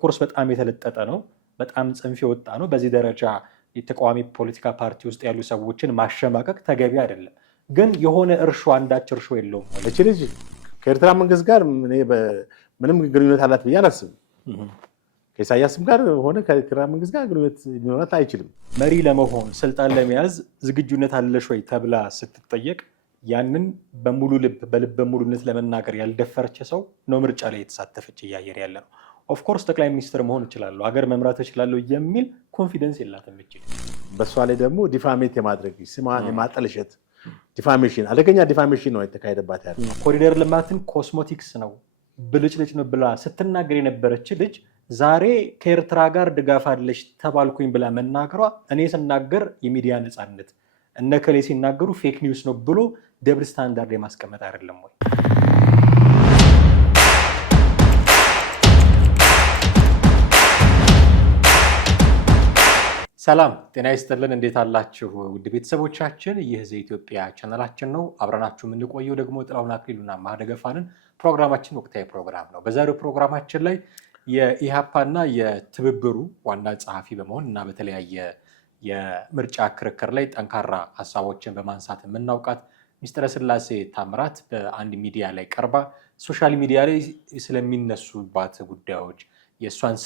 ኮርስ በጣም የተለጠጠ ነው፣ በጣም ጽንፍ የወጣ ነው። በዚህ ደረጃ የተቃዋሚ ፖለቲካ ፓርቲ ውስጥ ያሉ ሰዎችን ማሸማቀቅ ተገቢ አይደለም። ግን የሆነ እርሾ አንዳች እርሾ የለውም። እቺ ልጅ ከኤርትራ መንግስት ጋር ምንም ግንኙነት አላት ብዬ አላስብም። ከኢሳያስም ጋር ሆነ ከኤርትራ መንግስት ጋር ግንኙነት ሊኖራት አይችልም። መሪ ለመሆን ስልጣን ለመያዝ ዝግጁነት አለሽ ወይ ተብላ ስትጠየቅ ያንን በሙሉ ልብ በልበ ሙሉነት ለመናገር ያልደፈረች ሰው ነው ምርጫ ላይ የተሳተፈች እያየር ያለ ነው። ኦፍኮርስ ጠቅላይ ሚኒስትር መሆን እችላለሁ፣ ሀገር መምራት እችላለሁ የሚል ኮንፊደንስ የላትም። እችል በእሷ ላይ ደግሞ ዲፋሜት የማድረግ ስሟን የማጠልሸት ዲፋሜሽን፣ አደገኛ ዲፋሜሽን ነው የተካሄደባት ያለ። ኮሪደር ልማትን ኮስሞቲክስ ነው ብልጭልጭ ነው ብላ ስትናገር የነበረች ልጅ ዛሬ ከኤርትራ ጋር ድጋፍ አለሽ ተባልኩኝ ብላ መናገሯ እኔ ስናገር የሚዲያ ነፃነት እነከሌ ሲናገሩ ፌክ ኒውስ ነው ብሎ ደብል ስታንዳርድ የማስቀመጥ አይደለም ወይ? ሰላም ጤና ይስጥልን። እንዴት አላችሁ ውድ ቤተሰቦቻችን? ይህ ዘኢትዮጵያ ቻናላችን ነው። አብረናችሁ የምንቆየው ደግሞ ጥላሁን አክሊሉና ማህደገፋንን ፕሮግራማችን ወቅታዊ ፕሮግራም ነው። በዛሬው ፕሮግራማችን ላይ የኢሃፓና የትብብሩ ዋና ጸሐፊ በመሆን እና በተለያየ የምርጫ ክርክር ላይ ጠንካራ ሀሳቦችን በማንሳት የምናውቃት ሚስጥረ ስላሴ ታምራት በአንድ ሚዲያ ላይ ቀርባ ሶሻል ሚዲያ ላይ ስለሚነሱባት ጉዳዮች የእሷን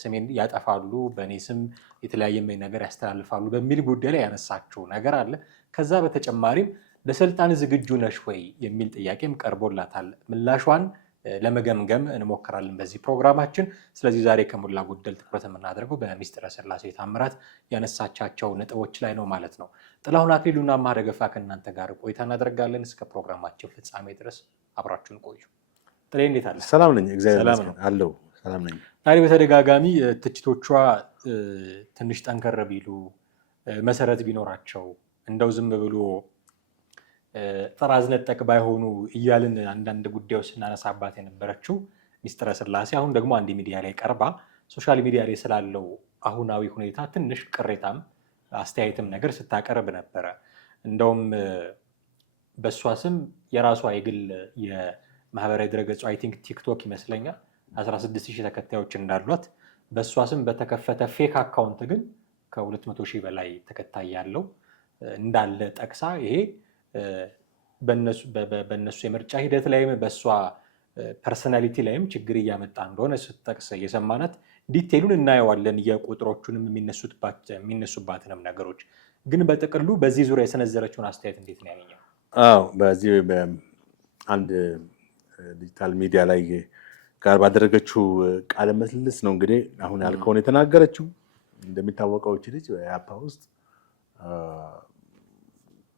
ስሜን ያጠፋሉ፣ በእኔ ስም የተለያየ ነገር ያስተላልፋሉ በሚል ጉዳይ ላይ ያነሳችው ነገር አለ። ከዛ በተጨማሪም ለስልጣን ዝግጁ ነሽ ወይ የሚል ጥያቄም ቀርቦላታል። ምላሿን ለመገምገም እንሞክራለን በዚህ ፕሮግራማችን። ስለዚህ ዛሬ ከሞላ ጎደል ትኩረት የምናደርገው በሚስጥረ ስላሴ ታምራት ያነሳቻቸው ነጥቦች ላይ ነው ማለት ነው። ጥላሁን አክሊሉና ማህደገፋ ከእናንተ ጋር ቆይታ እናደርጋለን። እስከ ፕሮግራማችን ፍጻሜ ድረስ አብራችሁን ቆዩ። ጥሌ እንዴት አለ? ሰላም ነኝ፣ እግዚአብሔር ይመስገን አለው። ሰላም ነኝ። ዛሬ በተደጋጋሚ ትችቶቿ ትንሽ ጠንከር ቢሉ መሰረት ቢኖራቸው እንደው ዝም ብሎ ጥራዝ ነጠቅ ባይሆኑ እያልን አንዳንድ ጉዳዮች ስናነሳባት የነበረችው ሚስጥረ ስላሴ አሁን ደግሞ አንድ ሚዲያ ላይ ቀርባ ሶሻል ሚዲያ ላይ ስላለው አሁናዊ ሁኔታ ትንሽ ቅሬታም አስተያየትም ነገር ስታቀርብ ነበረ። እንደውም በእሷ ስም የራሷ የግል የማህበራዊ ድረገጹ አይ ቲንክ ቲክቶክ ይመስለኛል 16,000 ተከታዮች እንዳሏት በእሷ ስም በተከፈተ ፌክ አካውንት ግን ከ200,000 በላይ ተከታይ ያለው እንዳለ ጠቅሳ ይሄ በእነሱ የምርጫ ሂደት ላይም በእሷ ፐርሰናሊቲ ላይም ችግር እያመጣ እንደሆነ ስትጠቅስ የሰማናት ዲቴሉን እናየዋለን። የቁጥሮቹንም የሚነሱባትንም ነገሮች ግን በጥቅሉ በዚህ ዙሪያ የሰነዘረችውን አስተያየት እንዴት ነው ያገኘው? በዚህ በአንድ ዲጂታል ሚዲያ ላይ ጋር ባደረገችው ቃለ ምልልስ ነው እንግዲህ አሁን ያልከውን የተናገረችው። እንደሚታወቀው እቺ ልጅ በኢሃፓ ውስጥ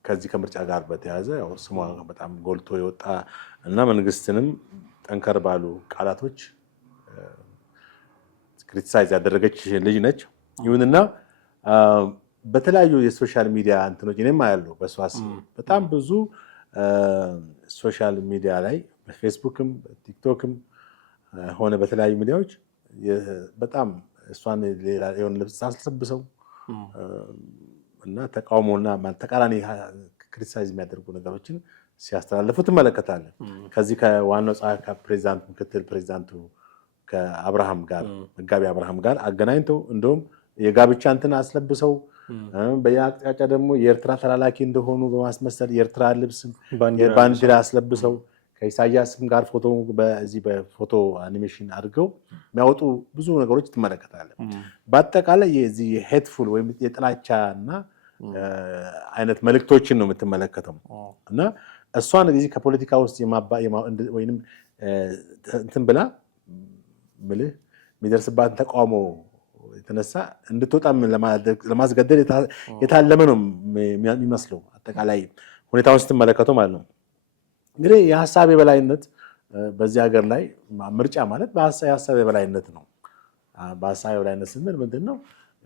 ከዚህ ከምርጫ ጋር በተያያዘ ስሟ በጣም ጎልቶ የወጣ እና መንግስትንም ጠንከር ባሉ ቃላቶች ክሪቲሳይዝ ያደረገች ልጅ ነች። ይሁንና በተለያዩ የሶሻል ሚዲያ እንትኖች እኔም አያለሁ በሷስ በጣም ብዙ ሶሻል ሚዲያ ላይ በፌስቡክም በቲክቶክም ሆነ በተለያዩ ሚዲያዎች በጣም እሷን ሌላ የሆነ ልብስ አስለብሰው እና ተቃውሞና ተቃራኒ ክሪቲሳይዝ የሚያደርጉ ነገሮችን ሲያስተላልፉ ትመለከታለን። ከዚህ ከዋናው ጸሐፊ ከፕሬዚዳንት ምክትል ፕሬዚዳንቱ ከአብርሃም ጋር መጋቢ አብርሃም ጋር አገናኝተው እንደውም የጋብቻ እንትን አስለብሰው በየአቅጣጫ ደግሞ የኤርትራ ተላላኪ እንደሆኑ በማስመሰል የኤርትራ ልብስ ባንዲራ አስለብሰው ከኢሳያስም ጋር ፎቶ በዚህ በፎቶ አኒሜሽን አድርገው የሚያወጡ ብዙ ነገሮች ትመለከታለን። በአጠቃላይ የዚህ ሄትፉል ወይም የጥላቻ እና አይነት መልእክቶችን ነው የምትመለከተው እና እሷን እዚህ ከፖለቲካ ውስጥ ወይንም እንትን ብላ ምልህ የሚደርስባትን ተቃውሞ የተነሳ እንድትወጣም ለማስገደድ የታለመ ነው የሚመስለው አጠቃላይ ሁኔታውን ስትመለከተው ማለት ነው። እንግዲህ የሀሳብ የበላይነት በዚህ ሀገር ላይ ምርጫ ማለት የሀሳብ የበላይነት ነው። በሀሳብ የበላይነት ስንል ምንድን ነው?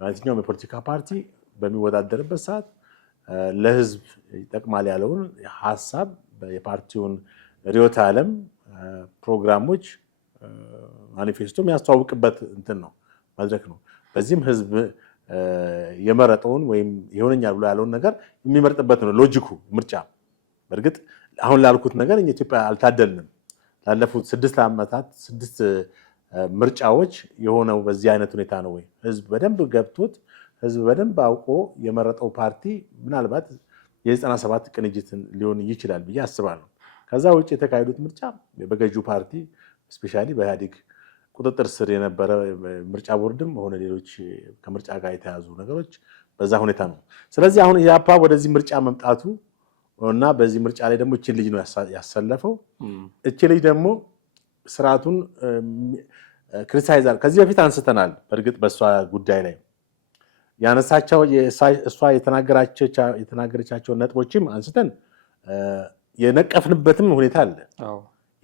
የትኛውም የፖለቲካ ፓርቲ በሚወዳደርበት ሰዓት ለህዝብ ይጠቅማል ያለውን ሀሳብ የፓርቲውን ርዕዮተ ዓለም ፕሮግራሞች ማኒፌስቶ የሚያስተዋውቅበት እንትን ነው መድረክ ነው። በዚህም ህዝብ የመረጠውን ወይም ይሆነኛል ብሎ ያለውን ነገር የሚመርጥበት ነው ሎጂኩ ምርጫ። በእርግጥ አሁን ላልኩት ነገር ኢትዮጵያ አልታደልንም። ላለፉት 6 ዓመታት 6 ምርጫዎች የሆነው በዚህ አይነት ሁኔታ ነው ወይ? ህዝብ በደንብ ገብቶት ህዝብ በደንብ አውቆ የመረጠው ፓርቲ ምናልባት የ97 ቅንጅትን ሊሆን ይችላል ብዬ አስባለሁ። ከዛ ውጭ የተካሄዱት ምርጫ በገዢው ፓርቲ ስፔሻሊ በኢህአዴግ ቁጥጥር ስር የነበረ ምርጫ ቦርድም ሆነ ሌሎች ከምርጫ ጋር የተያዙ ነገሮች በዛ ሁኔታ ነው። ስለዚህ አሁን ኢህአፓ ወደዚህ ምርጫ መምጣቱ እና በዚህ ምርጫ ላይ ደግሞ እችን ልጅ ነው ያሰለፈው። እች ልጅ ደግሞ ስርዓቱን ክሪቲሳይዝ ከዚህ በፊት አንስተናል። በእርግጥ በእሷ ጉዳይ ላይ ያነሳቸው እሷ የተናገረቻቸው ነጥቦችም አንስተን የነቀፍንበትም ሁኔታ አለ፣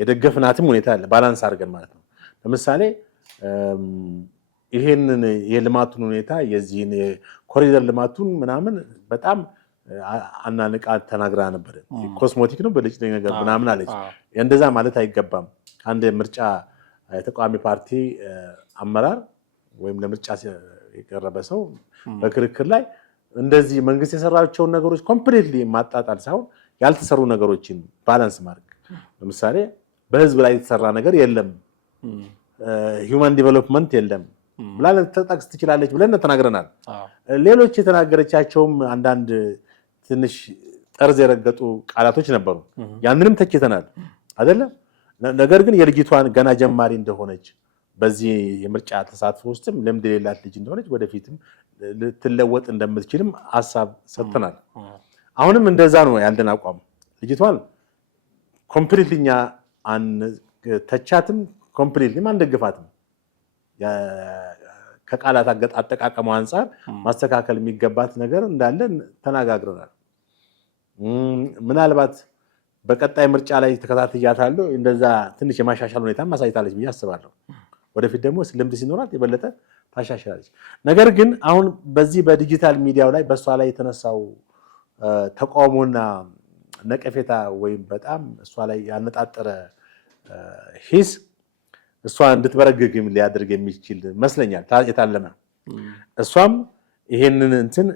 የደገፍናትም ሁኔታ አለ። ባላንስ አድርገን ማለት ነው። ለምሳሌ ይሄንን የልማቱን ሁኔታ የዚህን የኮሪደር ልማቱን ምናምን በጣም አናንቃ ተናግራ ነበር። ኮስሞቲክ ነው በልጭ ነገር ምናምን አለች። እንደዛ ማለት አይገባም። አንድ ምርጫ የተቃዋሚ ፓርቲ አመራር ወይም ለምርጫ የቀረበ ሰው በክርክር ላይ እንደዚህ መንግስት የሰራቸውን ነገሮች ኮምፕሊትሊ ማጣጣል ሳይሆን ያልተሰሩ ነገሮችን ባላንስ ማድረግ። ለምሳሌ በህዝብ ላይ የተሰራ ነገር የለም፣ ሂውማን ዲቨሎፕመንት የለም ብላ ልትጠቅስ ትችላለች ብለን ተናግረናል። ሌሎች የተናገረቻቸውም አንዳንድ ትንሽ ጠርዝ የረገጡ ቃላቶች ነበሩ። ያንንም ተችተናል አይደለም። ነገር ግን የልጅቷን ገና ጀማሪ እንደሆነች በዚህ የምርጫ ተሳትፎ ውስጥም ልምድ የሌላት ልጅ እንደሆነች ወደፊትም ልትለወጥ እንደምትችልም ሀሳብ ሰጥተናል። አሁንም እንደዛ ነው ያለን አቋም። ልጅቷን ኮምፕሊትሊ እኛ ተቻትም ኮምፕሊትሊ አንደግፋትም። ከቃላት አጠቃቀሙ አንጻር ማስተካከል የሚገባት ነገር እንዳለ ተነጋግረናል። ምናልባት በቀጣይ ምርጫ ላይ ተከታትያታለሁ እንደዛ ትንሽ የማሻሻል ሁኔታ ማሳይታለች ብዬ አስባለሁ። ወደፊት ደግሞ ልምድ ሲኖራት የበለጠ ታሻሽላለች። ነገር ግን አሁን በዚህ በዲጂታል ሚዲያው ላይ በእሷ ላይ የተነሳው ተቃውሞና ነቀፌታ ወይም በጣም እሷ ላይ ያነጣጠረ ሂስ እሷ እንድትበረግግም ሊያደርግ የሚችል መስለኛል የታለመ። እሷም ይሄንን እንትን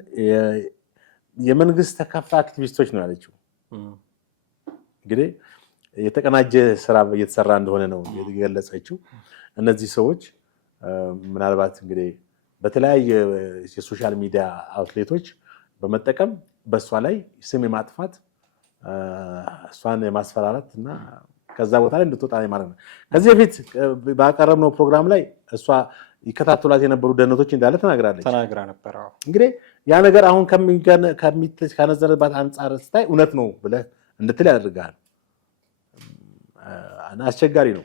የመንግስት ተከፋ አክቲቪስቶች ነው ያለችው። እንግዲህ የተቀናጀ ስራ እየተሰራ እንደሆነ ነው የገለጸችው። እነዚህ ሰዎች ምናልባት እንግዲህ በተለያየ የሶሻል ሚዲያ አውትሌቶች በመጠቀም በእሷ ላይ ስም የማጥፋት እሷን የማስፈራራት እና ከዛ ቦታ ላይ እንድትወጣ ማለት ነው። ከዚህ በፊት ባቀረብነው ፕሮግራም ላይ እሷ ይከታተሏት የነበሩ ደህንነቶች እንዳለ ተናግራ ነበር። እንግዲህ ያ ነገር አሁን ከነዘረባት አንጻር ስታይ እውነት ነው ብለህ እንድትል ያደርጋል። አስቸጋሪ ነው።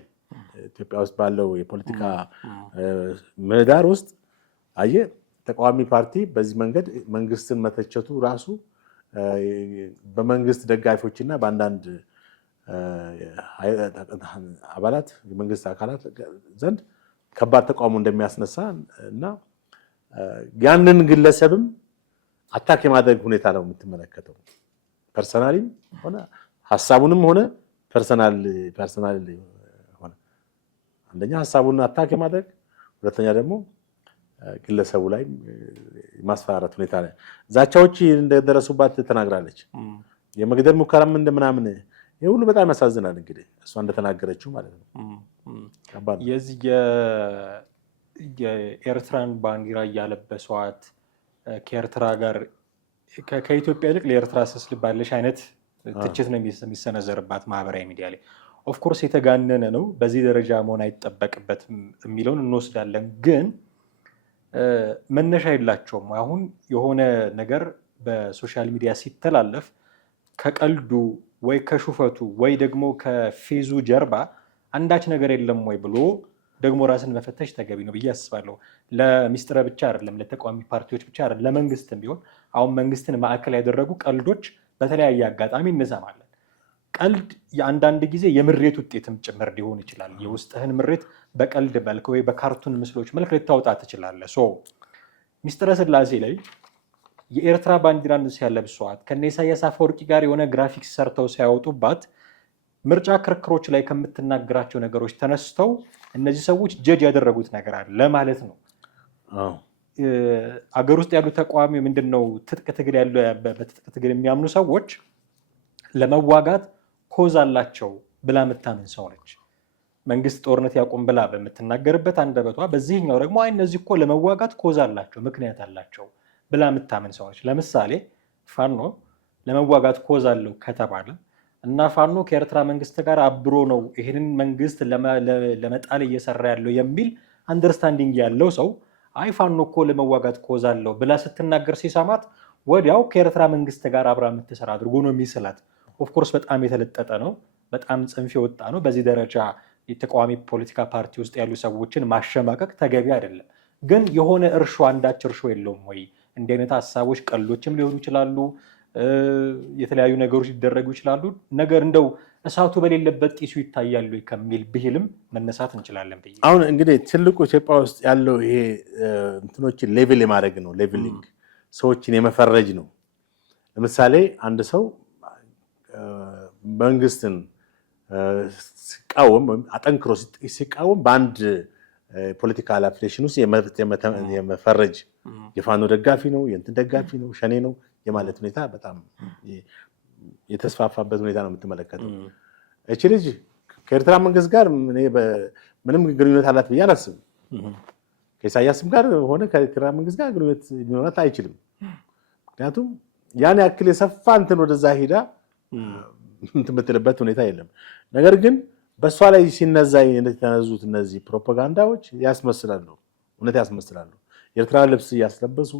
ኢትዮጵያ ውስጥ ባለው የፖለቲካ ምህዳር ውስጥ አየህ ተቃዋሚ ፓርቲ በዚህ መንገድ መንግስትን መተቸቱ ራሱ በመንግስት ደጋፊዎችና በአንዳንድ አባላት የመንግስት አካላት ዘንድ ከባድ ተቃውሞ እንደሚያስነሳ እና ያንን ግለሰብም አታክ የማድረግ ሁኔታ ነው የምትመለከተው። ፐርሰናሊም ሆነ ሀሳቡንም ሆነ ፐርሰናል ሆነ አንደኛ ሀሳቡን አታክ የማድረግ ሁለተኛ ደግሞ ግለሰቡ ላይ ማስፈራራት ሁኔታ ላይ ዛቻዎች እንደደረሱባት ተናግራለች። የመግደል ሙከራም እንደምናምን ይሄ ሁሉ በጣም ያሳዝናል። እንግዲህ እሷ እንደተናገረችው ማለት ነው። የዚህ የኤርትራን ባንዲራ እያለበሷት ከኤርትራ ጋር ከኢትዮጵያ ይልቅ ለኤርትራ ስስልባለሽ አይነት ትችት ነው የሚሰነዘርባት ማህበራዊ ሚዲያ ላይ። ኦፍኮርስ የተጋነነ ነው፣ በዚህ ደረጃ መሆን አይጠበቅበትም የሚለውን እንወስዳለን። ግን መነሻ የላቸውም። አሁን የሆነ ነገር በሶሻል ሚዲያ ሲተላለፍ ከቀልዱ ወይ ከሹፈቱ ወይ ደግሞ ከፌዙ ጀርባ አንዳች ነገር የለም ወይ ብሎ ደግሞ ራስን መፈተሽ ተገቢ ነው ብዬ አስባለሁ። ለሚስጥረ ብቻ አይደለም፣ ለተቃዋሚ ፓርቲዎች ብቻ አይደለም፣ ለመንግስትም ቢሆን አሁን መንግስትን ማዕከል ያደረጉ ቀልዶች በተለያየ አጋጣሚ እንሰማለን። ቀልድ የአንዳንድ ጊዜ የምሬት ውጤትም ጭምር ሊሆን ይችላል። የውስጥህን ምሬት በቀልድ መልክ ወይ በካርቱን ምስሎች መልክ ልታወጣ ትችላለህ። ሚስጥረ ስላሴ ላይ የኤርትራ ባንዲራን ሲያለብሷት ከነ ኢሳያስ አፈወርቂ ጋር የሆነ ግራፊክስ ሰርተው ሲያወጡባት ምርጫ ክርክሮች ላይ ከምትናገራቸው ነገሮች ተነስተው እነዚህ ሰዎች ጀጅ ያደረጉት ነገር አለ ማለት ነው። አገር ውስጥ ያሉ ተቃዋሚ ምንድነው ትጥቅ ትግል ያለው በትጥቅ ትግል የሚያምኑ ሰዎች ለመዋጋት ኮዝ አላቸው ብላ የምታምን ሰው ነች። መንግስት ጦርነት ያቆም ብላ በምትናገርበት አንደበቷ በዚህኛው ደግሞ አይ እነዚህ እኮ ለመዋጋት ኮዝ አላቸው ምክንያት አላቸው ብላ የምታምን ሰው ነች። ለምሳሌ ፋኖ ለመዋጋት ኮዝ አለው ከተባለ እና ፋኖ ከኤርትራ መንግስት ጋር አብሮ ነው ይህንን መንግስት ለመጣል እየሰራ ያለው የሚል አንደርስታንዲንግ ያለው ሰው አይ ፋኖ እኮ ለመዋጋት ኮዝ አለው ብላ ስትናገር ሲሰማት ወዲያው ከኤርትራ መንግስት ጋር አብራ የምትሰራ አድርጎ ነው የሚስላት። ኦፍኮርስ በጣም የተለጠጠ ነው፣ በጣም ጽንፍ የወጣ ነው። በዚህ ደረጃ የተቃዋሚ ፖለቲካ ፓርቲ ውስጥ ያሉ ሰዎችን ማሸማቀቅ ተገቢ አይደለም። ግን የሆነ እርሾ አንዳች እርሾ የለውም ወይ? እንዲህ አይነት ሀሳቦች ቀሎችም ሊሆኑ ይችላሉ፣ የተለያዩ ነገሮች ሊደረጉ ይችላሉ። ነገር እንደው እሳቱ በሌለበት ጢሱ ይታያሉ ከሚል ብሂልም መነሳት እንችላለን ብዬ አሁን እንግዲህ ትልቁ ኢትዮጵያ ውስጥ ያለው ይሄ እንትኖችን ሌቭል የማድረግ ነው። ሌቭሊንግ ሰዎችን የመፈረጅ ነው። ለምሳሌ አንድ ሰው መንግስትን ሲቃወም አጠንክሮ ሲቃወም በአንድ ፖለቲካል አፍሌሽን ውስጥ የመፈረጅ የፋኖ ደጋፊ ነው፣ የእንትን ደጋፊ ነው፣ ሸኔ ነው የማለት ሁኔታ በጣም የተስፋፋበት ሁኔታ ነው የምትመለከተው። እቺ ልጅ ከኤርትራ መንግስት ጋር ምንም ግንኙነት አላት ብዬ አላስብም። ከኢሳያስም ጋር ሆነ ከኤርትራ መንግስት ጋር ግንኙነት ሊኖራት አይችልም። ምክንያቱም ያን ያክል የሰፋ እንትን ወደዛ ሄዳ የምትልበት ሁኔታ የለም። ነገር ግን በእሷ ላይ ሲነዛ የተነዙት እነዚህ ፕሮፓጋንዳዎች ያስመስላሉ፣ እውነት ያስመስላሉ። የኤርትራ ልብስ እያስለበሱ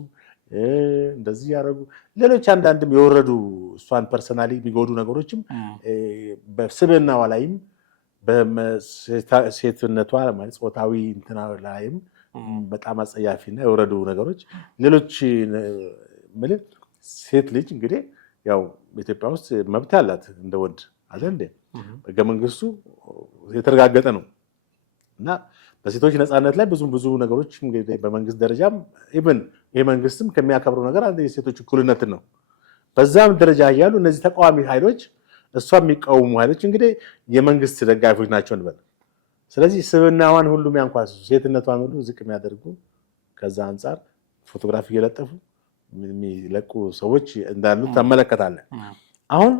እንደዚህ ያደረጉ ሌሎች አንዳንድም የወረዱ እሷን ፐርሰናሊ ቢጎዱ ነገሮችም በስብዕናዋ ላይም በሴትነቷ ጾታዊ እንትና ላይም በጣም አጸያፊና የወረዱ ነገሮች ሌሎች ሴት ልጅ እንግዲህ ያው በኢትዮጵያ ውስጥ መብት አላት እንደ ወንድ አለ እንደ ህገ መንግስቱ የተረጋገጠ ነው እና በሴቶች ነፃነት ላይ ብዙ ነገሮች እንግዲህ በመንግስት ደረጃም ኢቭን የመንግስትም ከሚያከብረው ነገር አንድ የሴቶች እኩልነትን ነው። በዛም ደረጃ ያሉ እነዚህ ተቃዋሚ ኃይሎች እሷ የሚቃወሙ ኃይሎች እንግዲህ የመንግስት ደጋፊዎች ናቸው እንበል። ስለዚህ ስብዕናዋን ሁሉ የሚያንኳሱ ሴትነቷን ሁሉ ዝቅ የሚያደርጉ ከዛ አንጻር ፎቶግራፊ እየለጠፉ የሚለቁ ሰዎች እንዳሉ ተመለከታለን። አሁን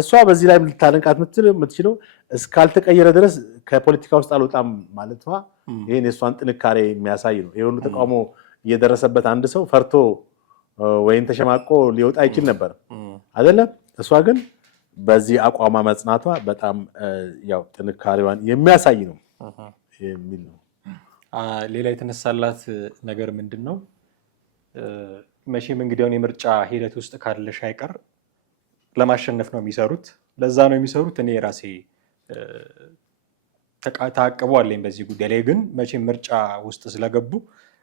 እሷ በዚህ ላይ ልታደንቃት የምትችለው እስካልተቀየረ ድረስ ከፖለቲካ ውስጥ አልወጣም ማለቷ ይህን የእሷን ጥንካሬ የሚያሳይ ነው። ይህ ሁሉ ተቃውሞ እየደረሰበት አንድ ሰው ፈርቶ ወይም ተሸማቆ ሊወጣ ይችል ነበር አይደለም። እሷ ግን በዚህ አቋሟ መጽናቷ በጣም ያው ጥንካሬዋን የሚያሳይ ነው የሚል ነው። ሌላ የተነሳላት ነገር ምንድን ነው? መቼም እንግዲህ አሁን የምርጫ ሂደት ውስጥ ካለሽ አይቀር ለማሸነፍ ነው የሚሰሩት፣ ለዛ ነው የሚሰሩት። እኔ ራሴ ተአቅቦ አለኝ በዚህ ጉዳይ ላይ። ግን መቼም ምርጫ ውስጥ ስለገቡ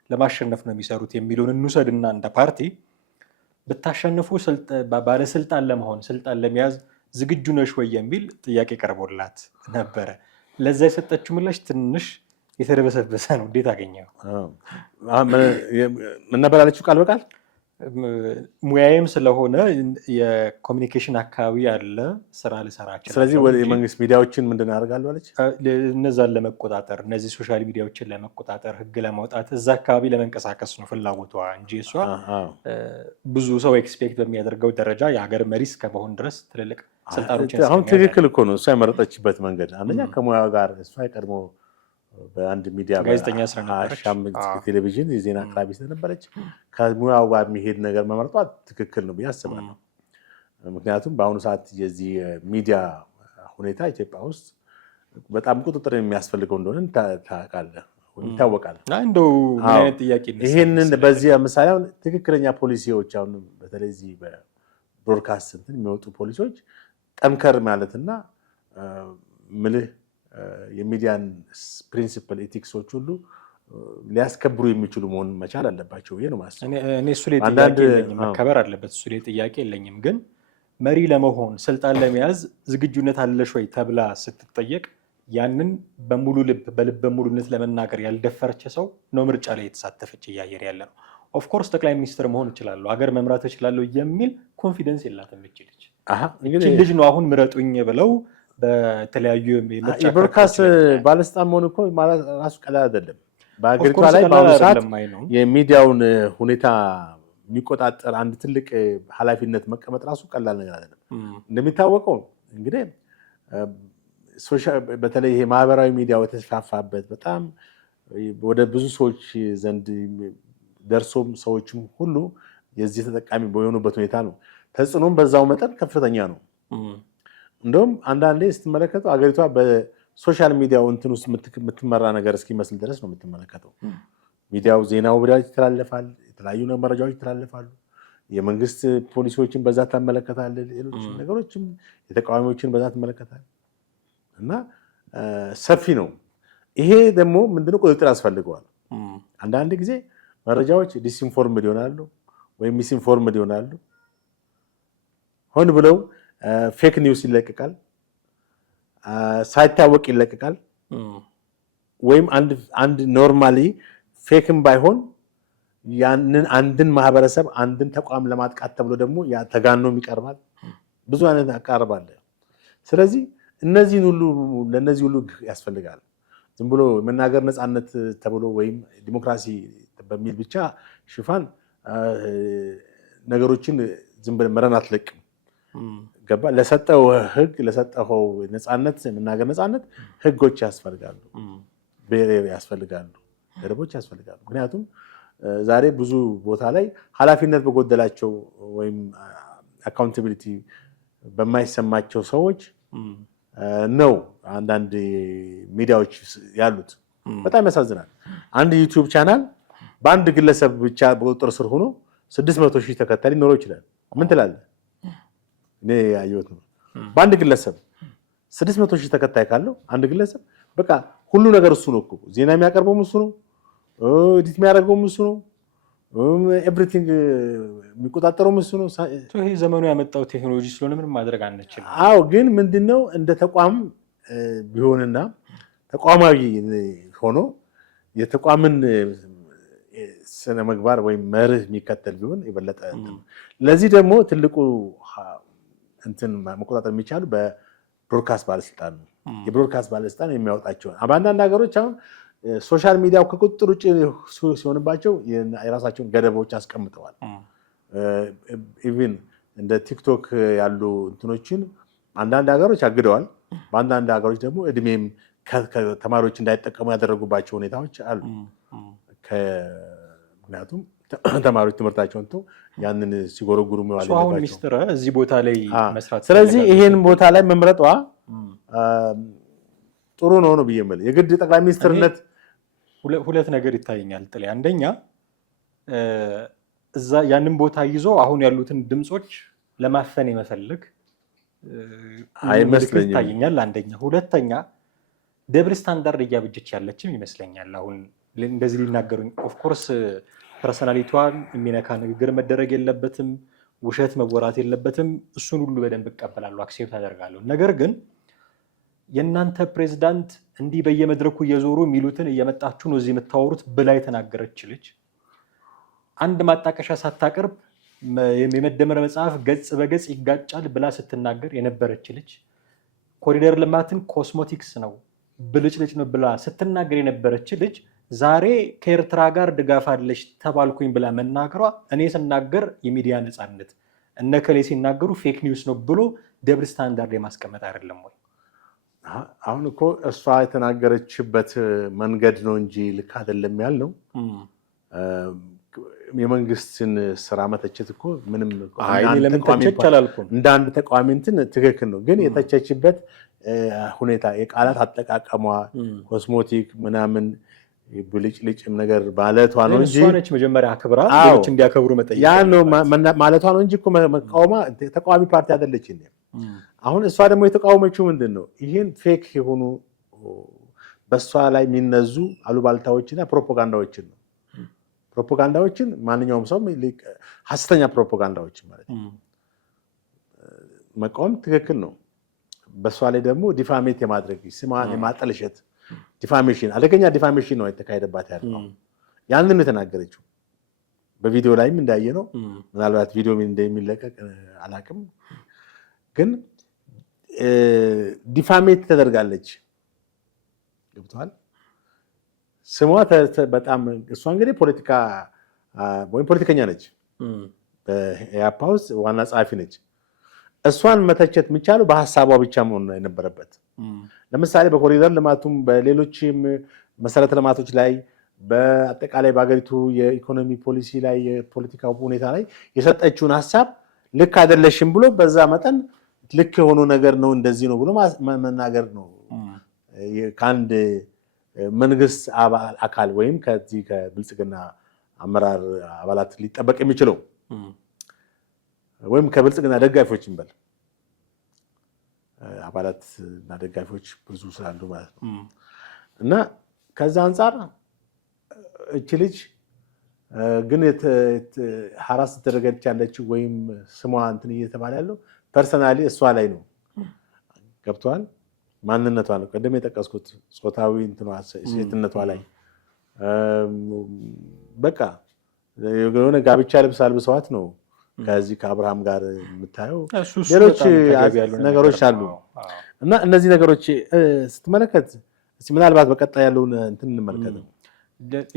ለማሸነፍ ነው የሚሰሩት የሚለውን እንውሰድና እንደ ፓርቲ ብታሸንፉ ባለስልጣን ለመሆን ስልጣን ለመያዝ ዝግጁ ነሽ ወይ የሚል ጥያቄ ቀርቦላት ነበረ። ለዛ የሰጠችው ምላሽ ትንሽ የተደበሰበሰ ነው። እንዴት አገኘው? ምን ነበር ያለችው? ቃል በቃል ሙያዬም ስለሆነ የኮሚኒኬሽን አካባቢ ያለ ስራ ልሰራቸው። ስለዚህ ወደ የመንግስት ሚዲያዎችን ምንድን ያደርጋሉ አለች? እነዛን ለመቆጣጠር፣ እነዚህ ሶሻል ሚዲያዎችን ለመቆጣጠር፣ ህግ ለማውጣት እዛ አካባቢ ለመንቀሳቀስ ነው ፍላጎቷ እንጂ እሷ ብዙ ሰው ኤክስፔክት በሚያደርገው ደረጃ የሀገር መሪ እስከመሆን ድረስ ትልልቅ ስልጣኖችን አሁን ትክክል እኮ ነው። እሷ የመረጠችበት መንገድ አንደኛ ከሙያ ጋር እሷ የቀድሞ በአንድ ሚዲያ ጋዜጠኛ ስለነበረች ቴሌቪዥን የዜና አቅራቢ ስለነበረች ከሙያው ጋር የሚሄድ ነገር መመርጧ ትክክል ነው ብዬ አስባለሁ። ምክንያቱም በአሁኑ ሰዓት የዚህ ሚዲያ ሁኔታ ኢትዮጵያ ውስጥ በጣም ቁጥጥር የሚያስፈልገው እንደሆነ ታውቃለህ፣ ይታወቃል። እንደው ምን አይነት ጥያቄ ይሄንን በዚህ ምሳሌ አሁን ትክክለኛ ፖሊሲዎች አሁን በተለይ እዚህ በብሮድካስት እንትን የሚወጡ ፖሊሲዎች ጠንከር ማለትና ምልህ የሚዲያን ፕሪንሲፕል ኤቲክሶች ሁሉ ሊያስከብሩ የሚችሉ መሆን መቻል አለባቸው ብዬ ነው የማስበው። እኔ እሱ ላይ ጥያቄ የለኝም፣ መከበር አለበት። እሱ ላይ ጥያቄ የለኝም። ግን መሪ ለመሆን ስልጣን ለመያዝ ዝግጁነት አለሽ ወይ ተብላ ስትጠየቅ ያንን በሙሉ ልብ በልበ ሙሉነት ለመናገር ያልደፈረች ሰው ነው ምርጫ ላይ የተሳተፈች እያየር ያለ ነው። ኦፍኮርስ ጠቅላይ ሚኒስትር መሆን እችላለሁ፣ ሀገር መምራት እችላለሁ የሚል ኮንፊደንስ የላትም እች ልጅ። ልጅ ነው አሁን ምረጡኝ ብለው በተለያዩ የብሮድካስት ባለስልጣን መሆን እኮ ራሱ ቀላል አይደለም። በሀገሪቷ ላይ በአሁኑ ሰዓት የሚዲያውን ሁኔታ የሚቆጣጠር አንድ ትልቅ ኃላፊነት መቀመጥ ራሱ ቀላል ነገር አይደለም። እንደሚታወቀው እንግዲህ በተለይ ይሄ ማህበራዊ ሚዲያው የተስፋፋበት በጣም ወደ ብዙ ሰዎች ዘንድ ደርሶም ሰዎችም ሁሉ የዚህ ተጠቃሚ በሆኑበት ሁኔታ ነው። ተጽዕኖም በዛው መጠን ከፍተኛ ነው። እንደውም አንዳንዴ ስትመለከተው አገሪቷ በሶሻል ሚዲያው እንትን ውስጥ የምትመራ ነገር እስኪመስል ድረስ ነው የምትመለከተው። ሚዲያው ዜናው ብዳጅ ይተላለፋል፣ የተለያዩ መረጃዎች ይተላለፋሉ። የመንግስት ፖሊሲዎችን በዛ ትመለከታለህ፣ ሌሎች ነገሮችም የተቃዋሚዎችን በዛ ትመለከታለህ እና ሰፊ ነው። ይሄ ደግሞ ምንድነው ቁጥጥር ያስፈልገዋል። አንዳንድ ጊዜ መረጃዎች ዲስኢንፎርምድ ይሆናሉ ወይም ሚስኢንፎርምድ ይሆናሉ። ሆን ብለው ፌክ ኒውስ ይለቀቃል፣ ሳይታወቅ ይለቀቃል። ወይም አንድ ኖርማሊ ፌክም ባይሆን ያንን አንድን ማህበረሰብ አንድን ተቋም ለማጥቃት ተብሎ ደግሞ ተጋኖም ይቀርባል። ብዙ አይነት አቀራረብ አለ። ስለዚህ ለእነዚህ ሁሉ ያስፈልጋል። ዝም ብሎ መናገር ነፃነት ተብሎ ወይም ዲሞክራሲ በሚል ብቻ ሽፋን ነገሮችን ዝም ብለህ መረን አትለቅም። ገባ? ለሰጠው ህግ ለሰጠው ነፃነት መናገር ነፃነት ህጎች ያስፈልጋሉ፣ ያስፈልጋሉ፣ ገደቦች ያስፈልጋሉ። ምክንያቱም ዛሬ ብዙ ቦታ ላይ ኃላፊነት በጎደላቸው ወይም አካውንታቢሊቲ በማይሰማቸው ሰዎች ነው አንዳንድ ሚዲያዎች ያሉት። በጣም ያሳዝናል። አንድ ዩቲዩብ ቻናል በአንድ ግለሰብ ብቻ በቁጥጥር ስር ሆኖ 600,000 ተከታይ ሊኖረው ይችላል። ምን ትላለህ? እኔ ያየሁት ነው። በአንድ ግለሰብ 600,000 ተከታይ ካለው አንድ ግለሰብ በቃ ሁሉ ነገር እሱ ነው እኮ። ዜና የሚያቀርበውም እሱ ነው፣ ኤዲት የሚያደርገውም እሱ ነው፣ ኤቭሪቲንግ የሚቆጣጠረውም እሱ ነው። ይሄ ዘመኑ ያመጣው ቴክኖሎጂ ስለሆነ ምንም ማድረግ አንችልም። አዎ፣ ግን ምንድነው እንደ ተቋም ቢሆንና ተቋማዊ ሆኖ የተቋምን ስነ ምግባር ወይም መርህ የሚከተል ቢሆን የበለጠ ለዚህ ደግሞ ትልቁ እንትን መቆጣጠር የሚቻሉ በብሮድካስት ባለስልጣን ነው። የብሮድካስት ባለስልጣን የሚያወጣቸው በአንዳንድ ሀገሮች አሁን ሶሻል ሚዲያው ከቁጥጥር ውጭ ሲሆንባቸው የራሳቸውን ገደቦች አስቀምጠዋል። ኢቭን እንደ ቲክቶክ ያሉ እንትኖችን አንዳንድ ሀገሮች አግደዋል። በአንዳንድ ሀገሮች ደግሞ እድሜም ተማሪዎች እንዳይጠቀሙ ያደረጉባቸው ሁኔታዎች አሉ። ምክንያቱም ተማሪዎች ትምህርታቸውን ተው ያንን ሲጎረጉሩ መዋል ሚስጥር እዚህ ቦታ ላይ መስራት። ስለዚህ ይሄን ቦታ ላይ መምረጧ ጥሩ ነው ብዬ የምልህ የግድ ጠቅላይ ሚኒስትርነት ሁለት ነገር ይታየኛል ጥሌ። አንደኛ እዛ ያንን ቦታ ይዞ አሁን ያሉትን ድምጾች ለማፈን የመፈለግ አይመስለኝም ይታየኛል። አንደኛ። ሁለተኛ ደብል ስታንዳርድ እያበጀች ያለችም ይመስለኛል። አሁን እንደዚህ ሊናገሩኝ ኦፍኮርስ ፐርሰናሊቷን የሚነካ ንግግር መደረግ የለበትም፣ ውሸት መወራት የለበትም። እሱን ሁሉ በደንብ እቀበላለሁ፣ አክሴፕት አደርጋለሁ። ነገር ግን የእናንተ ፕሬዝዳንት እንዲህ በየመድረኩ እየዞሩ የሚሉትን እየመጣችሁ ነው እዚህ የምታወሩት ብላ የተናገረች ልጅ፣ አንድ ማጣቀሻ ሳታቀርብ የመደመር መጽሐፍ ገጽ በገጽ ይጋጫል ብላ ስትናገር የነበረች ልጅ፣ ኮሪደር ልማትን ኮስሞቲክስ ነው ብልጭልጭ ነው ብላ ስትናገር የነበረች ልጅ ዛሬ ከኤርትራ ጋር ድጋፍ አለች ተባልኩኝ ብላ መናገሯ እኔ ስናገር የሚዲያ ነፃነት እነከሌ ሲናገሩ ፌክ ኒውስ ነው ብሎ ደብል ስታንዳርድ የማስቀመጥ አይደለም ወይ? አሁን እኮ እሷ የተናገረችበት መንገድ ነው እንጂ ልክ አይደለም ያልነው። የመንግስትን ስራ መተቸት እኮ ምንም እንደ አንድ ተቃዋሚ እንትን ትክክል ነው። ግን የተቸችበት ሁኔታ የቃላት አጠቃቀሟ ኮስሞቲክ ምናምን ብልጭልጭም ነገር ማለቷ ነው እንጂ ነች መጀመሪያ አክብራ ሌሎች እንዲያከብሩ መጠየቅ ያ ነው ማለቷ ነው እንጂ እኮ መቃወማ ተቃዋሚ ፓርቲ አይደለች። አሁን እሷ ደግሞ የተቃወመችው ምንድን ነው? ይህን ፌክ የሆኑ በእሷ ላይ የሚነዙ አሉባልታዎችና ፕሮፓጋንዳዎችን ነው። ፕሮፓጋንዳዎችን ማንኛውም ሰው ሀሰተኛ ፕሮፓጋንዳዎችን ማለት መቃወም ትክክል ነው። በእሷ ላይ ደግሞ ዲፋሜት የማድረግ ስሟን የማጠልሸት ዲፋሜሽን፣ አደገኛ ዲፋሜሽን ነው የተካሄደባት ያለው። ያንን ነው የተናገረችው። በቪዲዮ ላይም እንዳየ ነው። ምናልባት ቪዲዮ እንደሚለቀቅ አላቅም፣ ግን ዲፋሜት ተደርጋለች። ገብቶሃል? ስሟ በጣም እሷ እንግዲህ ፖለቲካ ወይም ፖለቲከኛ ነች። በኢያፓ ውስጥ ዋና ጸሐፊ ነች። እሷን መተቸት የሚቻለው በሀሳቧ ብቻ መሆን የነበረበት። ለምሳሌ በኮሪደር ልማቱም በሌሎችም መሰረተ ልማቶች ላይ በአጠቃላይ በሀገሪቱ የኢኮኖሚ ፖሊሲ ላይ የፖለቲካ ሁኔታ ላይ የሰጠችውን ሀሳብ ልክ አይደለሽም ብሎ በዛ መጠን ልክ የሆነ ነገር ነው እንደዚህ ነው ብሎ መናገር ነው ከአንድ መንግስት አካል ወይም ከዚህ ከብልጽግና አመራር አባላት ሊጠበቅ የሚችለው ወይም ከብልጽግና ደጋፊዎች እንበል አባላት እና ደጋፊዎች ብዙ ስላሉ ማለት ነው። እና ከዛ አንፃር እቺ ልጅ ግን ሐራስ ተደረገች ያለችው ወይም ስሟ እንትን እየተባለ ያለው ፐርሰናሊ እሷ ላይ ነው። ገብቷል። ማንነቷ ነው ቀደም የጠቀስኩት ጾታዊ እንትኗ ሴትነቷ ላይ በቃ የሆነ ጋብቻ ልብስ አልብሰዋት ነው ከዚህ ከአብርሃም ጋር የምታየው ሌሎች ነገሮች አሉ። እና እነዚህ ነገሮች ስትመለከት ምናልባት በቀጣይ ያለውን እንትን እንመልከተው።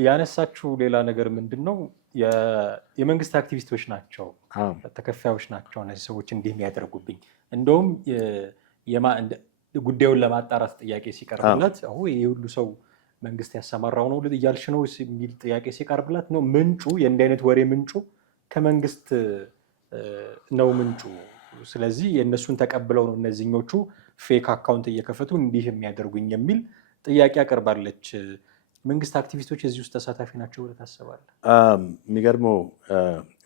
ያነሳችሁ ሌላ ነገር ምንድነው? የመንግስት አክቲቪስቶች ናቸው፣ ተከፋዮች ናቸው እነዚህ ሰዎች እንዲህ የሚያደርጉብኝ። እንደውም ጉዳዩን ለማጣራት ጥያቄ ሲቀርብለት ይሄ ሁሉ ሰው መንግስት ያሰማራው ነው እያልሽ ነው የሚል ጥያቄ ሲቀርብላት ነው ምንጩ የእንዲህ አይነት ወሬ ምንጩ ከመንግስት ነው ምንጩ። ስለዚህ የእነሱን ተቀብለው ነው እነዚህኞቹ ፌክ አካውንት እየከፈቱ እንዲህ የሚያደርጉኝ የሚል ጥያቄ አቀርባለች። መንግስት አክቲቪስቶች እዚህ ውስጥ ተሳታፊ ናቸው ብለህ ታስባለህ? የሚገርመው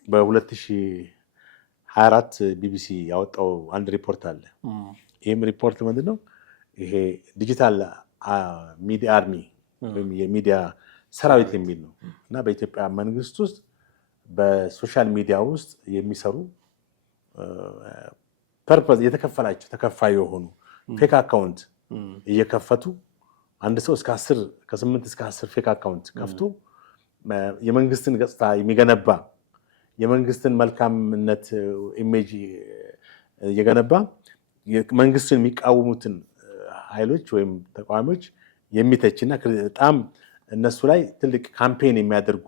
በ2024 ቢቢሲ ያወጣው አንድ ሪፖርት አለ። ይህም ሪፖርት ምንድነው? ይሄ ዲጂታል ሚዲያ አርሚ ወይም የሚዲያ ሰራዊት የሚል ነው እና በኢትዮጵያ መንግስት ውስጥ በሶሻል ሚዲያ ውስጥ የሚሰሩ ፐርፐዝ የተከፈላቸው ተከፋይ የሆኑ ፌክ አካውንት እየከፈቱ አንድ ሰው ከ8 እስከ 10 ፌክ አካውንት ከፍቶ የመንግስትን ገጽታ የሚገነባ የመንግስትን መልካምነት ኢሜጅ እየገነባ መንግስትን የሚቃወሙትን ኃይሎች ወይም ተቃዋሚዎች የሚተችና በጣም እነሱ ላይ ትልቅ ካምፔን የሚያደርጉ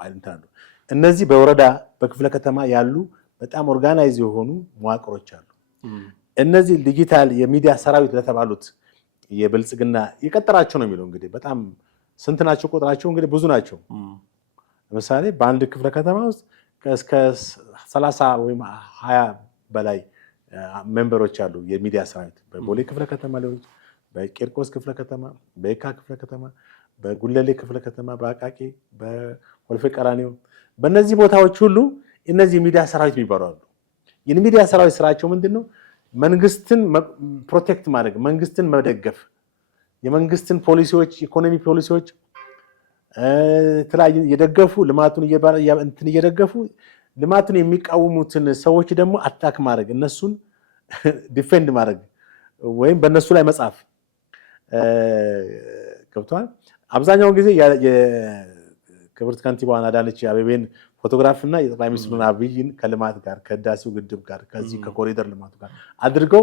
አይደንታሉ። እነዚህ በወረዳ በክፍለ ከተማ ያሉ በጣም ኦርጋናይዝ የሆኑ መዋቅሮች አሉ። እነዚህ ዲጂታል የሚዲያ ሰራዊት ለተባሉት የብልጽግና የቀጠራቸው ነው የሚለው እንግዲህ በጣም ስንት ናቸው ቁጥራቸው? እንግዲህ ብዙ ናቸው። ለምሳሌ በአንድ ክፍለ ከተማ ውስጥ እስከ 30 ወይም 20 በላይ ሜምበሮች አሉ የሚዲያ ሰራዊት በቦሌ ክፍለ ከተማ ሊሆን በቂርቆስ ክፍለ ከተማ፣ በየካ ክፍለ ከተማ፣ በጉለሌ ክፍለ ከተማ፣ በአቃቂ፣ በኮልፌ ቀራኒዮ በእነዚህ ቦታዎች ሁሉ እነዚህ ሚዲያ ሰራዊት የሚባሉ አሉ። የሚዲያ ሰራዊት ስራቸው ምንድነው? መንግስትን ፕሮቴክት ማድረግ፣ መንግስትን መደገፍ፣ የመንግስትን ፖሊሲዎች ኢኮኖሚ ፖሊሲዎች ተለያዩ እየደገፉ ልማቱን እየደገፉ ልማቱን የሚቃወሙትን ሰዎች ደግሞ አታክ ማድረግ፣ እነሱን ዲፌንድ ማድረግ ወይም በእነሱ ላይ መጻፍ ገብቷል። አብዛኛውን ጊዜ የክብርት ከንቲባዋን አዳነች አቤቤን ፎቶግራፍ እና የጠቅላይ ሚኒስትሩን አብይን ከልማት ጋር ከህዳሴው ግድብ ጋር ከዚህ ከኮሪደር ልማቱ ጋር አድርገው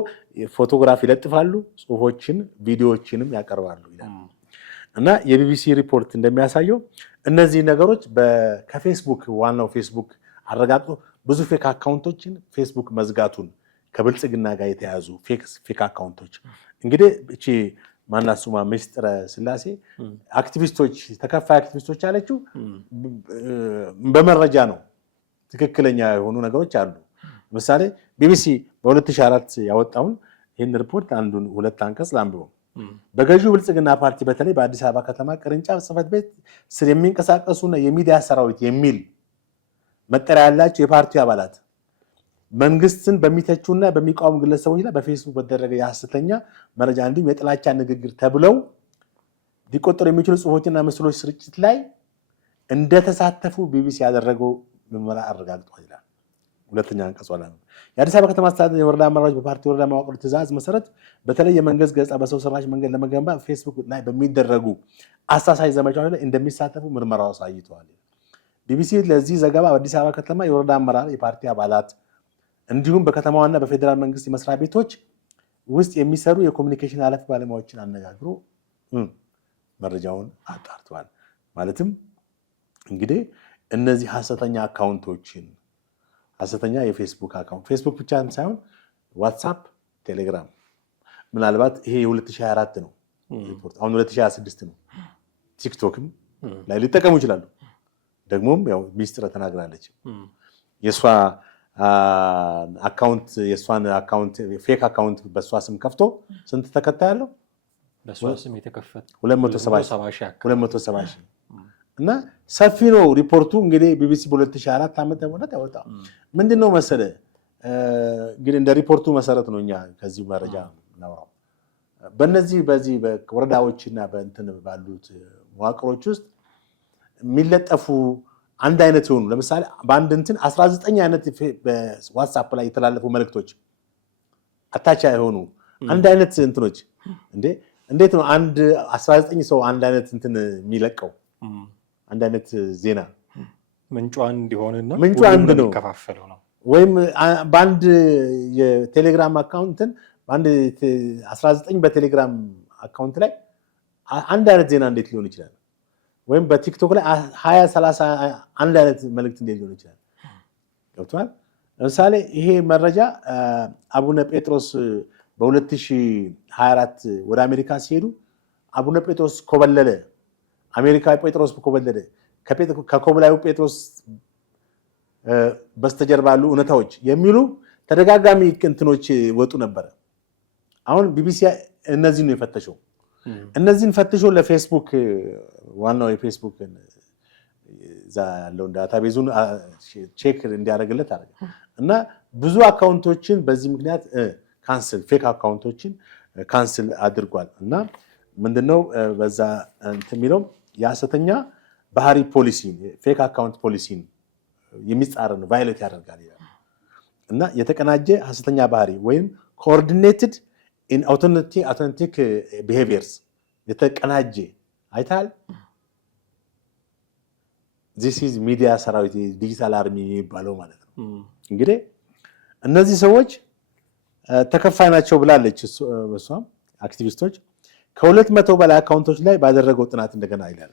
ፎቶግራፍ ይለጥፋሉ፣ ጽሁፎችን ቪዲዮዎችንም ያቀርባሉ ይላል እና የቢቢሲ ሪፖርት እንደሚያሳየው እነዚህ ነገሮች ከፌስቡክ ዋናው ፌስቡክ አረጋግጦ ብዙ ፌክ አካውንቶችን ፌስቡክ መዝጋቱን ከብልጽግና ጋር የተያዙ ፌክ አካውንቶች እንግዲህ እቺ ማናሱማ ምስጥረ ስላሴ አክቲቪስቶች ተከፋይ አክቲቪስቶች ያለችው በመረጃ ነው። ትክክለኛ የሆኑ ነገሮች አሉ። ለምሳሌ ቢቢሲ በ2004 ያወጣውን ይህን ሪፖርት አንዱን 2 አንቀጽ ላንብበው። በገዢው ብልጽግና ፓርቲ በተለይ በአዲስ አበባ ከተማ ቅርንጫፍ ጽሕፈት ቤት ስር የሚንቀሳቀሱና የሚዲያ ሰራዊት የሚል መጠሪያ ያላቸው የፓርቲው አባላት መንግስትን በሚተቹና በሚቃወሙ ግለሰቦች ላይ በፌስቡክ በተደረገ የሐሰተኛ መረጃ እንዲሁም የጥላቻ ንግግር ተብለው ሊቆጠሩ የሚችሉ ጽሁፎችና ምስሎች ስርጭት ላይ እንደተሳተፉ ቢቢሲ ያደረገው ምርመራ አረጋግጧል ይላል። 2ኛ አንቀጽ ላይ ነው። የአዲስ አበባ ከተማ አስተዳደር የወረዳ አመራሮች በፓርቲ ወረዳ መዋቅር ትዕዛዝ መሰረት በተለይ የመንግስት ገጽታ በሰው ሰራሽ መንገድ ለመገንባት ፌስቡክ ላይ በሚደረጉ አሳሳይ ዘመቻዎች ላይ እንደሚሳተፉ ምርመራው አሳይቷል። ቢቢሲ ለዚህ ዘገባ በአዲስ አበባ ከተማ የወረዳ አመራር የፓርቲ አባላት እንዲሁም በከተማዋና በፌዴራል መንግስት መስሪያ ቤቶች ውስጥ የሚሰሩ የኮሚኒኬሽን ኃላፊ ባለሙያዎችን አነጋግሮ መረጃውን አጣርቷል። ማለትም እንግዲህ እነዚህ ሐሰተኛ አካውንቶችን ሐሰተኛ የፌስቡክ አካውንት ፌስቡክ ብቻ ሳይሆን ዋትሳፕ፣ ቴሌግራም ምናልባት ይሄ የ2024 ነው ሪፖርት፣ አሁን 2026 ነው። ቲክቶክም ላይ ሊጠቀሙ ይችላሉ። ደግሞም ያው ሚስጥር ተናግራለች። የሷን አካውንት ፌክ አካውንት በሷ ስም ከፍቶ ስንት ተከታይ አለው? በሷ ስም የተከፈተ 270 ሺህ እና ሰፊ ነው ሪፖርቱ። እንግዲህ ቢቢሲ በ2004 ዓመተ ምህረት ያወጣው ምንድነው መሰለ እንግዲህ እንደ ሪፖርቱ መሰረት ነው። እኛ ከዚህ መረጃ እናወራው በእነዚህ በዚህ በወረዳዎችና በእንትን ባሉት መዋቅሮች ውስጥ የሚለጠፉ አንድ አይነት የሆኑ ለምሳሌ በአንድ እንትን 19 አይነት በዋትስአፕ ላይ የተላለፉ መልእክቶች አታቻ የሆኑ አንድ አይነት እንትኖች እንዴት ነው አንድ 19 ሰው አንድ አይነት እንትን የሚለቀው? አንድ አይነት ዜና ምንጩ አንድ ይሆንና ምንጩ አንድ ነው ነው። ወይም በአንድ የቴሌግራም አካውንትን በአንድ 19 በቴሌግራም አካውንት ላይ አንድ አይነት ዜና እንዴት ሊሆን ይችላል? ወይም በቲክቶክ ላይ 20-30 አንድ አይነት መልእክት እንዴት ሊሆን ይችላል? ገብቷል? ለምሳሌ ይሄ መረጃ አቡነ ጴጥሮስ በ2024 ወደ አሜሪካ ሲሄዱ አቡነ ጴጥሮስ ኮበለለ፣ አሜሪካዊ ጴጥሮስ ኮበለለ፣ ከኮብላዩ ጴጥሮስ በስተጀርባ ያሉ እውነታዎች የሚሉ ተደጋጋሚ እንትኖች ወጡ ነበረ። አሁን ቢቢሲ እነዚህን ነው የፈተሸው። እነዚህን ፈትሾ ለፌስቡክ ዋናው የፌስቡክ እዛ ያለውን ዳታቤዙን ቼክ እንዲያደርግለት አደረገ እና ብዙ አካውንቶችን በዚህ ምክንያት ካንስል ፌክ አካውንቶችን ካንስል አድርጓል። እና ምንድነው በዛ እንትን የሚለው የሐሰተኛ ባህሪ ፖሊሲን ፌክ አካውንት ፖሊሲን የሚጻረን ቫዮሌት ያደርጋል ይላል። እና የተቀናጀ ሐሰተኛ ባህሪ ወይም ኮኦርዲኔትድ ኢን አውተንቲክ ቢሄቪየርስ የተቀናጀ አይታል። ዚስ ኢዝ ሚዲያ ሰራዊት ዲጂታል አርሚ የሚባለው ማለት ነው። እንግዲህ እነዚህ ሰዎች ተከፋይ ናቸው ብላለች እሷም አክቲቪስቶች ከ200 በላይ አካውንቶች ላይ ባደረገው ጥናት እንደገና ይላል።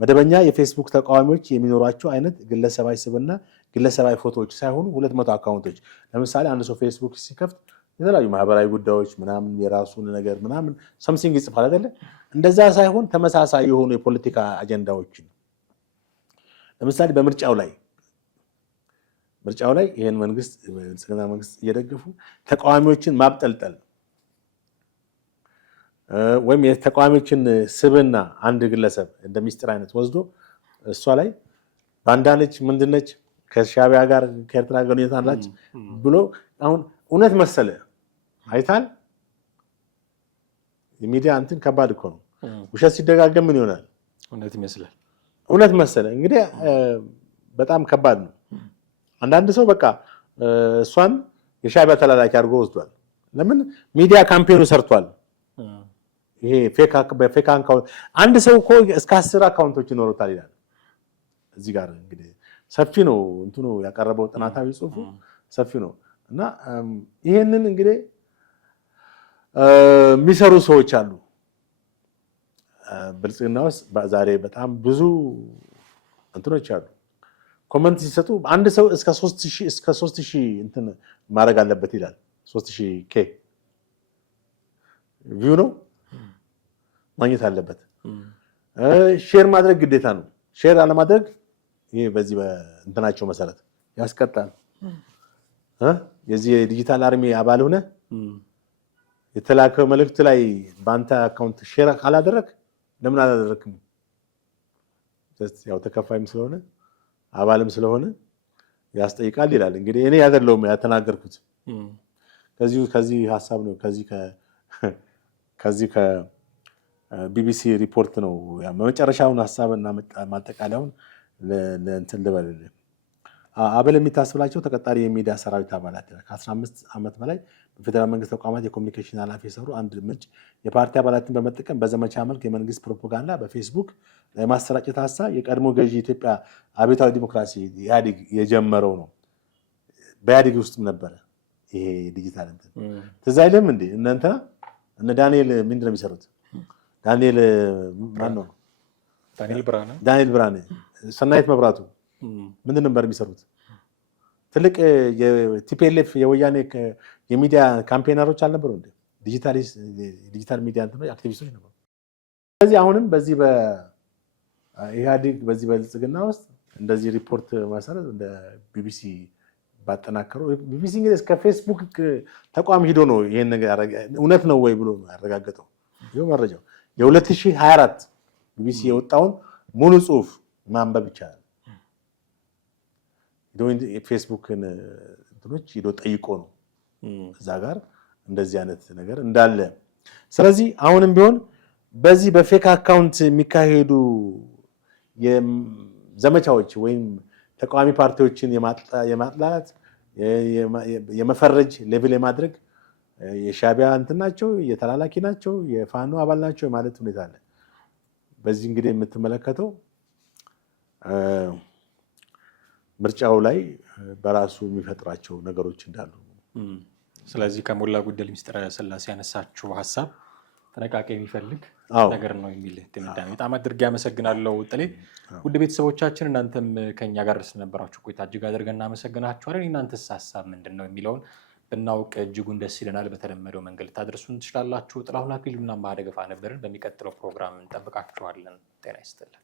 መደበኛ የፌስቡክ ተቃዋሚዎች የሚኖሯቸው አይነት ግለሰባዊ ስብዕና ግለሰባዊ ፎቶዎች ሳይሆኑ 200 አካውንቶች ለምሳሌ አንድ ሰው ፌስቡክ ሲከፍት የተለያዩ ማህበራዊ ጉዳዮች ምናምን የራሱን ነገር ምናምን ሰምሲንግ ይጽፋል አይደለ? እንደዛ ሳይሆን ተመሳሳይ የሆኑ የፖለቲካ አጀንዳዎችን ለምሳሌ በምርጫው ላይ ይሄን መንግስት ብልጽግና መንግስት እየደገፉ ተቃዋሚዎችን ማብጠልጠል ወይም የተቃዋሚዎችን ስብዕና አንድ ግለሰብ እንደ ሚስጥር አይነት ወስዶ እሷ ላይ ባንዳነች ምንድነች ከሻዕቢያ ጋር ከኤርትራ ግንኙነት አላች ብሎ አሁን እውነት መሰለ አይታል። የሚዲያ እንትን ከባድ እኮ ነው። ውሸት ሲደጋገም ምን ይሆናል? እውነት ይመስላል። እውነት መሰለ እንግዲህ በጣም ከባድ ነው። አንዳንድ ሰው በቃ እሷን የሻዕቢያ ተላላኪ አድርጎ ወስዷል። ለምን ሚዲያ ካምፔኑ ሰርቷል። ይሄ ፌክ አካውንት አንድ ሰው እኮ እስከ 10 አካውንቶች ይኖሩታል ይላል። እዚህ ጋር እንግዲህ ሰፊ ነው እንትኑ ያቀረበው ጥናታዊ ጽሑፉ ሰፊ ነው። እና ይሄንን እንግዲህ የሚሰሩ ሰዎች አሉ ብልጽግና ውስጥ ዛሬ በጣም ብዙ እንትኖች አሉ። ኮመንት ሲሰጡ አንድ ሰው እስከ 3000 እንትን ማድረግ አለበት ይላል። 3000 ኬ ቪው ነው ማግኘት አለበት። ሼር ማድረግ ግዴታ ነው። ሼር አለማድረግ ይሄ በዚህ በእንትናቸው መሰረት ያስቀጣል። የዚህ የዲጂታል አርሚ አባል ሆነ የተላከው መልእክት ላይ በአንተ አካውንት ሼር ካላደረግ ለምን አላደረክም? ያው ተከፋይም ስለሆነ አባልም ስለሆነ ያስጠይቃል ይላል። እንግዲህ እኔ አይደለሁም ያተናገርኩት ከዚህ ሀሳብ ነው ከዚህ ከቢቢሲ ሪፖርት ነው። መጨረሻውን ሀሳብና ማጠቃለያውን ለእንትን ልበልልህ። አበል የሚታስብላቸው ተቀጣሪ የሚዲያ ሰራዊት አባላት ከ15 ዓመት በላይ በፌዴራል መንግስት ተቋማት የኮሚኒኬሽን ኃላፊ የሰሩ አንድ ምንጭ የፓርቲ አባላትን በመጠቀም በዘመቻ መልክ የመንግስት ፕሮፓጋንዳ በፌስቡክ ላይ ማሰራጨት ሀሳብ የቀድሞ ገዢ ኢትዮጵያ አብዮታዊ ዲሞክራሲ ኢህአዴግ የጀመረው ነው። በኢህአዴግ ውስጥም ነበረ ይሄ ዲጂታል እንትን ትዝ አይልም እንዴ? እነ ዳንኤል ምንድን ነው የሚሰሩት? ዳንኤል ማን ነው? ዳንኤል ብርሃኔ፣ ሰናይት መብራቱ ምንድን ነበር የሚሰሩት? ትልቅ የቲፒኤልኤፍ የወያኔ የሚዲያ ካምፔነሮች አልነበሩ እንዴ? ዲጂታል ሚዲያ አክቲቪስቶች ነበሩ። ስለዚህ አሁንም በዚህ በኢህአዴግ በዚህ በብልጽግና ውስጥ እንደዚህ ሪፖርት መሰረት እንደ ቢቢሲ ባጠናከሩ ቢቢሲ እንግዲህ እስከ ፌስቡክ ተቋም ሂዶ ነው ይሄን ነገር እውነት ነው ወይ ብሎ ያረጋገጠው። ይሄው መረጃው የ2024 ቢቢሲ የወጣውን ሙሉ ጽሁፍ ማንበብ ይቻላል። ፌስቡክን እንትኖች ሂዶ ጠይቆ ነው እዛ ጋር እንደዚህ አይነት ነገር እንዳለ። ስለዚህ አሁንም ቢሆን በዚህ በፌክ አካውንት የሚካሄዱ ዘመቻዎች ወይም ተቃዋሚ ፓርቲዎችን የማጥላት የመፈረጅ ሌቭል የማድረግ የሻዕቢያ እንትን ናቸው፣ የተላላኪ ናቸው፣ የፋኖ አባል ናቸው ማለት ሁኔታ አለ። በዚህ እንግዲህ የምትመለከተው ምርጫው ላይ በራሱ የሚፈጥራቸው ነገሮች እንዳሉ። ስለዚህ ከሞላ ጎደል ሚስጥረ ስላሴ ያነሳችሁ ሀሳብ ጥንቃቄ የሚፈልግ ነገር ነው የሚል ድምዳሜ። በጣም አድርጌ አመሰግናለሁ ጥሌ። ውድ ቤተሰቦቻችን እናንተም ከኛ ጋር ስለነበራችሁ ቆይታ እጅግ አድርገን እናመሰግናችኋለን። እናንተስ ሀሳብ ምንድን ነው የሚለውን ብናውቅ እጅጉን ደስ ይለናል። በተለመደው መንገድ ልታደርሱን ትችላላችሁ። ጥላሁን አክሊሉና ማህደገፋ ነበርን። በሚቀጥለው ፕሮግራም እንጠብቃችኋለን። ጤና ይስጥልን።